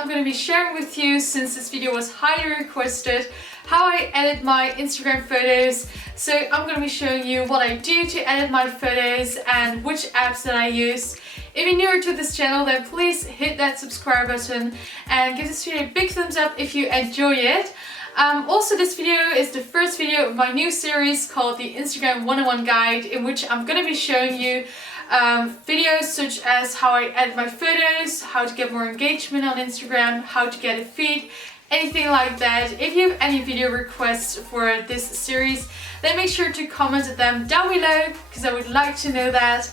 I'm going to be sharing with you, since this video was highly requested, how I edit my Instagram photos. So I'm going to be showing you what I do to edit my photos and which apps that I use. If you're newer to this channel, then please hit that subscribe button and give this video a big thumbs up if you enjoy it. Also, this video is the first video of my new series called the Instagram 101 Guide, in which I'm going to be showing you videos such as how I edit my photos, how to get more engagement on Instagram, how to get a feed, anything like that. If you have any video requests for this series, then make sure to comment them down below because I would like to know that.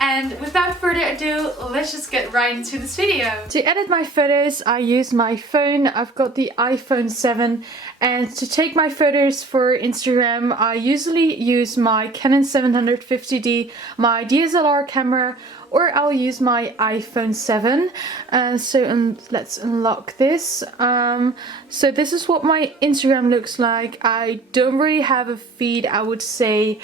And without further ado, let's just get right into this video. To edit my photos, I use my phone. I've got the iPhone 7, and to take my photos for Instagram, I usually use my Canon 750D, my DSLR camera, or I'll use my iPhone 7. Let's unlock this. So this is what my Instagram looks like. I don't really have a feed, I would say.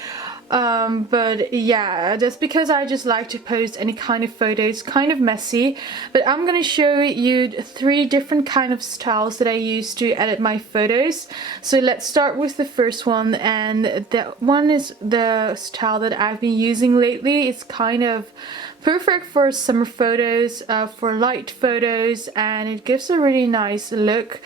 But yeah, that's because I just like to post any kind of photos, kind of messy. But I'm gonna show you 3 different kind of styles that I use to edit my photos. So let's start with the first one, and that one is the style that I've been using lately. It's kind of perfect for summer photos, for light photos, and it gives a really nice look.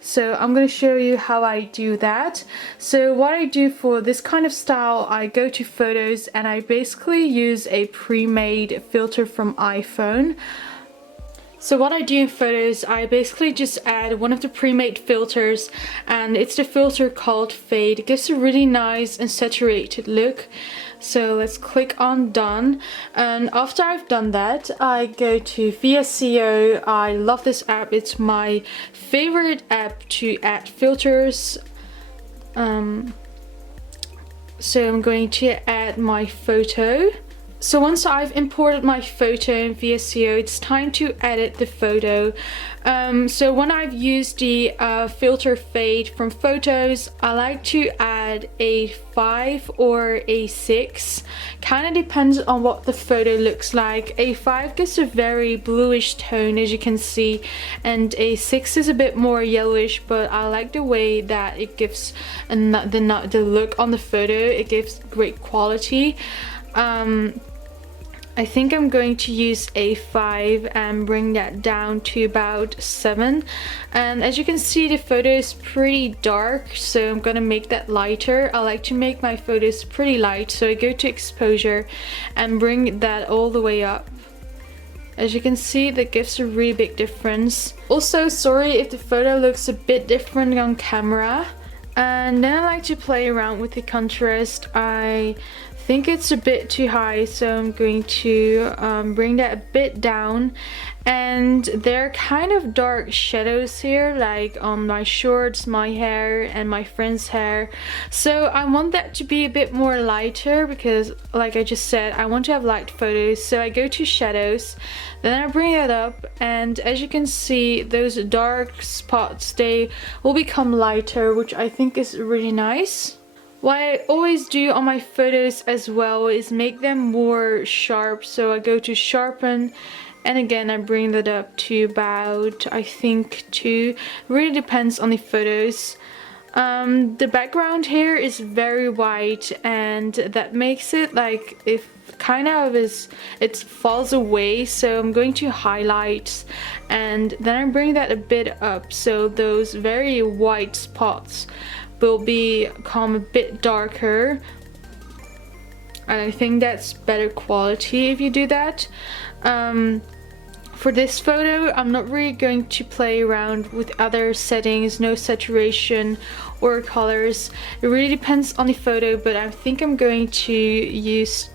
So I'm going to show you how I do that. So what I do for this kind of style, I go to photos and I basically use a pre-made filter from iPhone. So what I do in photos, I basically just add one of the pre-made filters, and it's the filter called Fade. It gives a really nice and saturated look. So let's click on done, and after I've done that, I go to VSCO. I love this app. It's my favorite app to add filters. So I'm going to add my photo. So once I've imported my photo in VSCO, it's time to edit the photo. So when I've used the filter Fade from photos, I like to add a 5 or a 6. Kind of depends on what the photo looks like. A 5 gives a very bluish tone, as you can see, and a 6 is a bit more yellowish, but I like the way that it gives the look on the photo. It gives great quality. I think I'm going to use a 5 and bring that down to about 7. And as you can see, the photo is pretty dark, so I'm gonna make that lighter. I like to make my photos pretty light, so I go to exposure and bring that all the way up. As you can see, that gives a really big difference. Also, sorry if the photo looks a bit different on camera. And then I like to play around with the contrast. I think it's a bit too high, so I'm going to bring that a bit down. And there are kind of dark shadows here, like on my shorts, my hair, and my friend's hair. So I want that to be a bit more lighter because, like I just said, I want to have light photos. So I go to shadows, then I bring it up, and as you can see, those dark spots, they will become lighter, which I think is really nice. What I always do on my photos as well is make them more sharp. So I go to sharpen, and again I bring that up to about, I think, 2. Really depends on the photos. The background here is very white, and that makes it like it falls away. So I'm going to highlight, and then I bring that a bit up, so those very white spots will become a bit darker, and I think that's better quality if you do that. For this photo, I'm not really going to play around with other settings, no saturation or colors. It really depends on the photo, but I think I'm going to use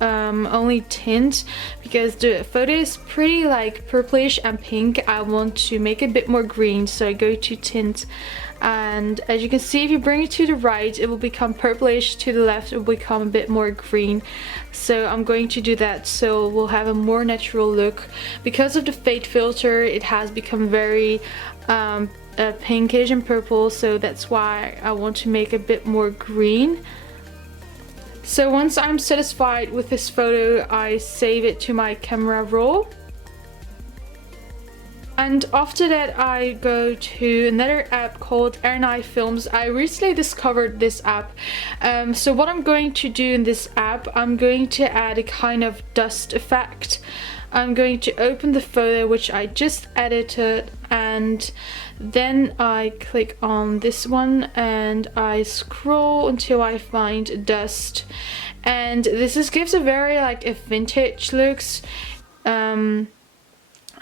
only tint because the photo is pretty like purplish and pink. I want to make it a bit more green, so I go to tint. And as you can see, if you bring it to the right, it will become purplish. To the left, it will become a bit more green. So I'm going to do that, so we'll have a more natural look. Because of the fade filter, it has become very pinkish and purple, so that's why I want to make a bit more green. So once I'm satisfied with this photo, I save it to my camera roll. And after that I go to another app called RNI Films. I recently discovered this app. So what I'm going to do in this app, I'm going to add a kind of dust effect. I'm going to open the photo which I just edited, and then I click on this one and I scroll until I find dust, and this gives a very like a vintage looks.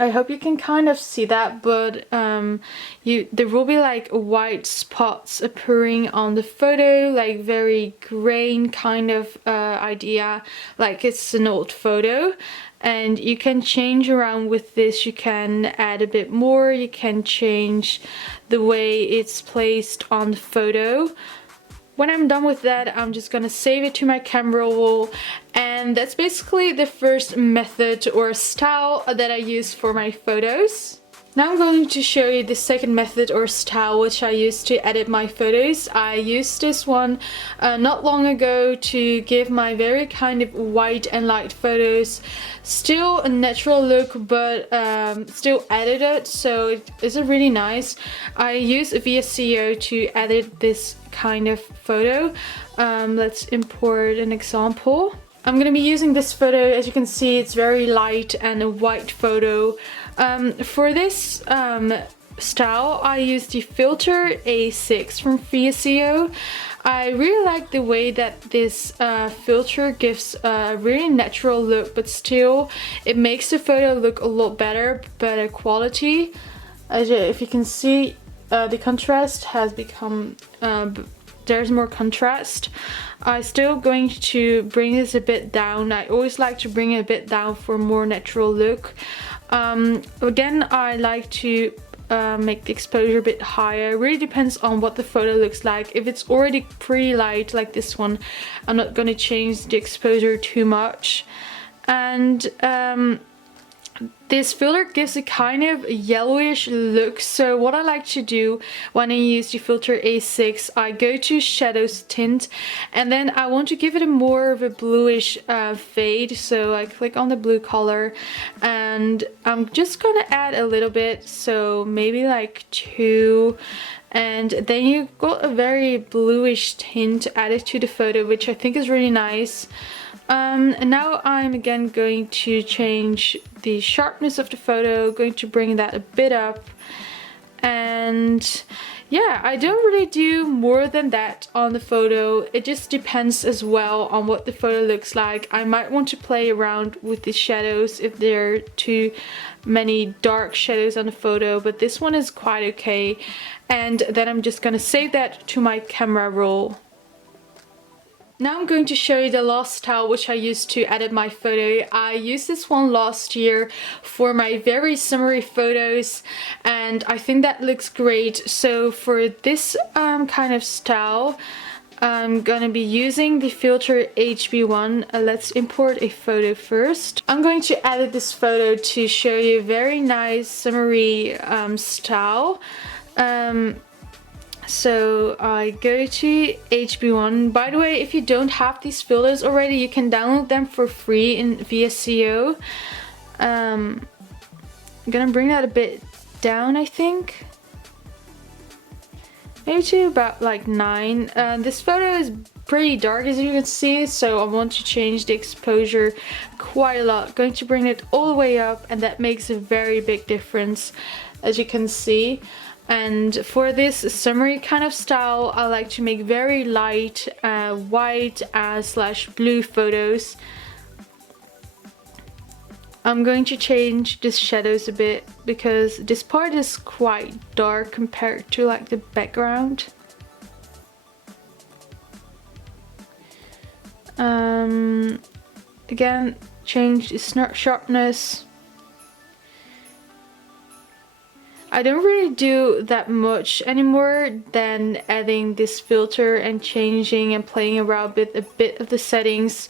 I hope you can kind of see that, but there will be like white spots appearing on the photo, like very grain kind of idea, like it's an old photo. And you can change around with this. You can add a bit more, you can change the way it's placed on the photo. When I'm done with that, I'm just gonna save it to my camera roll, and that's basically the first method or style that I use for my photos. Now I'm going to show you the second method or style which I use to edit my photos. I used this one not long ago to give my very kind of white and light photos still a natural look, but still edited, so it is really nice. I use VSCO to edit this kind of photo. Let's import an example. I'm gonna be using this photo. As you can see, it's very light and a white photo. For this style, I use the filter A6 from VSCO. I really like the way that this filter gives a really natural look, but still it makes the photo look a lot better quality. If you can see, the contrast has become there's more contrast. I'm still going to bring this a bit down. I always like to bring it a bit down for a more natural look. Again, I like to make the exposure a bit higher. It really depends on what the photo looks like. If it's already pretty light like this one, I'm not going to change the exposure too much. And this filter gives a kind of yellowish look, so what I like to do when I use the filter A6, I go to shadows tint, and then I want to give it a more of a bluish fade, so I click on the blue color and I'm just gonna add a little bit, so maybe like 2, and then you've got a very bluish tint added to the photo, which I think is really nice. And now I'm again going to change the sharpness of the photo, going to bring that a bit up, and yeah, I don't really do more than that on the photo. It just depends as well on what the photo looks like. I might want to play around with the shadows if there are too many dark shadows on the photo, but this one is quite okay. And then I'm just gonna save that to my camera roll. Now I'm going to show you the last style which I used to edit my photo. I used this one last year for my very summery photos, and I think that looks great. So for this kind of style, I'm gonna be using the filter HB1. Let's import a photo first. I'm going to edit this photo to show you a very nice summery style. So I go to HB1. By the way, if you don't have these filters already, you can download them for free in VSCO. I'm gonna bring that a bit down, I think. Maybe to about like 9. This photo is pretty dark, as you can see, so I want to change the exposure quite a lot. Going to bring it all the way up, and that makes a very big difference, as you can see. And for this summery kind of style, I like to make very light white slash blue photos. I'm going to change the shadows a bit because this part is quite dark compared to like the background. Again, change the sharpness. I don't really do that much anymore than adding this filter and changing and playing around with a bit of the settings.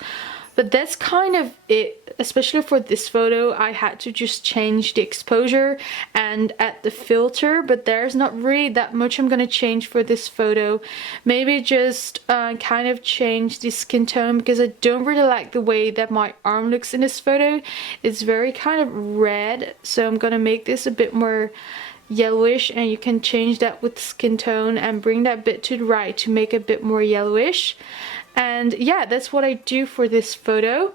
But that's kind of it, especially for this photo. I had to just change the exposure and add the filter, but there's not really that much I'm gonna change for this photo. Maybe just kind of change the skin tone, because I don't really like the way that my arm looks in this photo. It's very kind of red, so I'm gonna make this a bit more yellowish, and you can change that with skin tone and bring that bit to the right to make it a bit more yellowish. And yeah, that's what I do for this photo.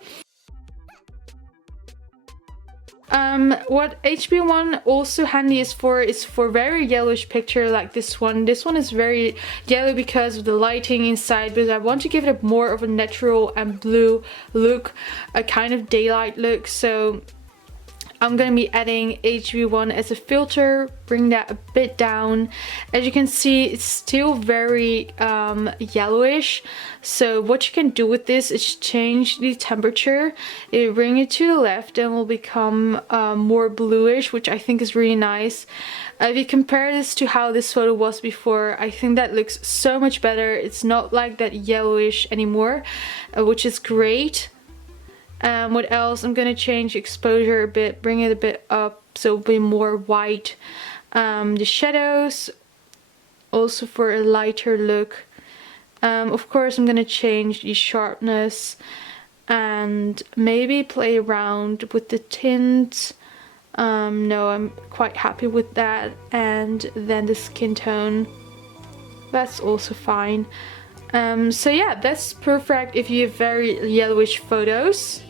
What HB1 also handy is for very yellowish picture like this one. This one is very yellow because of the lighting inside, but I want to give it a more of a natural and blue look, a kind of daylight look. So I'm gonna be adding HB1 as a filter, bring that a bit down. As you can see, it's still very yellowish. So what you can do with this is change the temperature. It bring it to the left and will become more bluish, which I think is really nice. If you compare this to how this photo was before, I think that looks so much better. It's not like that yellowish anymore, which is great. What else? I'm gonna change exposure a bit, bring it a bit up so it'll be more white. The shadows, also for a lighter look. Of course, I'm gonna change the sharpness and maybe play around with the tints. No, I'm quite happy with that. And then the skin tone, that's also fine. So yeah, that's perfect if you have very yellowish photos.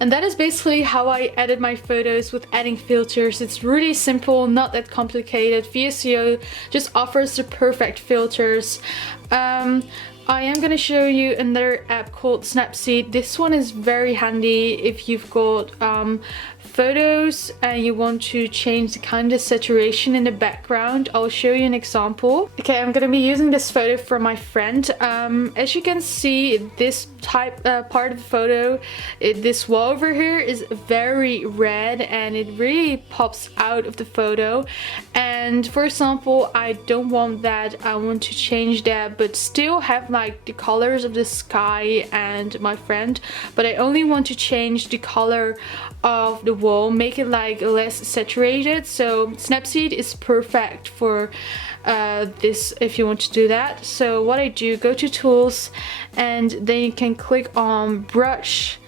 And that is basically how I edit my photos with adding filters. It's really simple, not that complicated. VSCO just offers the perfect filters. I am going to show you another app called SNAPSEED. This one is very handy if you've got photos and you want to change the kind of saturation in the background. I'll show you an example. Okay, I'm going to be using this photo from my friend. As you can see, this type part of the photo, this wall over here is very red and it really pops out of the photo. And for example, I don't want that. I want to change that but still have like the colors of the sky and my friend, but I only want to change the color of the wall, make it like less saturated. So SNAPSEED is perfect for this if you want to do that. So what I do, go to tools and then you can click on brush,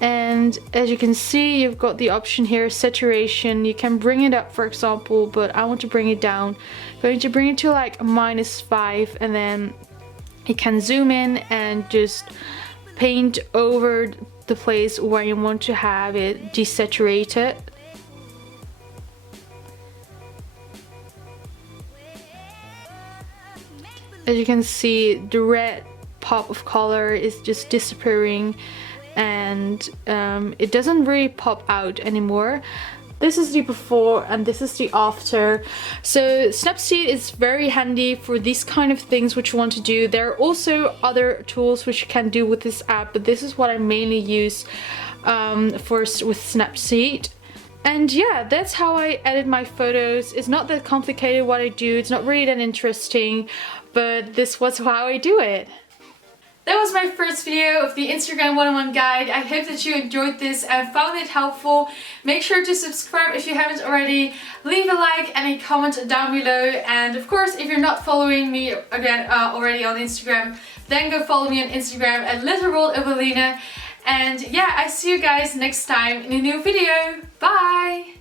and as you can see, you've got the option here, saturation. You can bring it up, for example, but I want to bring it down. I'm going to bring it to like -5, and then you can zoom in and just paint over the place where you want to have it desaturated. As you can see, the red pop of color is just disappearing, and it doesn't really pop out anymore. This is the before and this is the after. So SNAPSEED is very handy for these kind of things which you want to do. There are also other tools which you can do with this app, but this is what I mainly use with SNAPSEED. And yeah, that's how I edit my photos. It's not that complicated what I do. It's not really that interesting, but this was how I do it. That was my first video of the Instagram 101 guide. I hope that you enjoyed this and found it helpful. Make sure to subscribe if you haven't already. Leave a like and a comment down below. And of course, if you're not following me again already on Instagram, then go follow me on Instagram at LittleWorldOfEline. And yeah, I see you guys next time in a new video. Bye!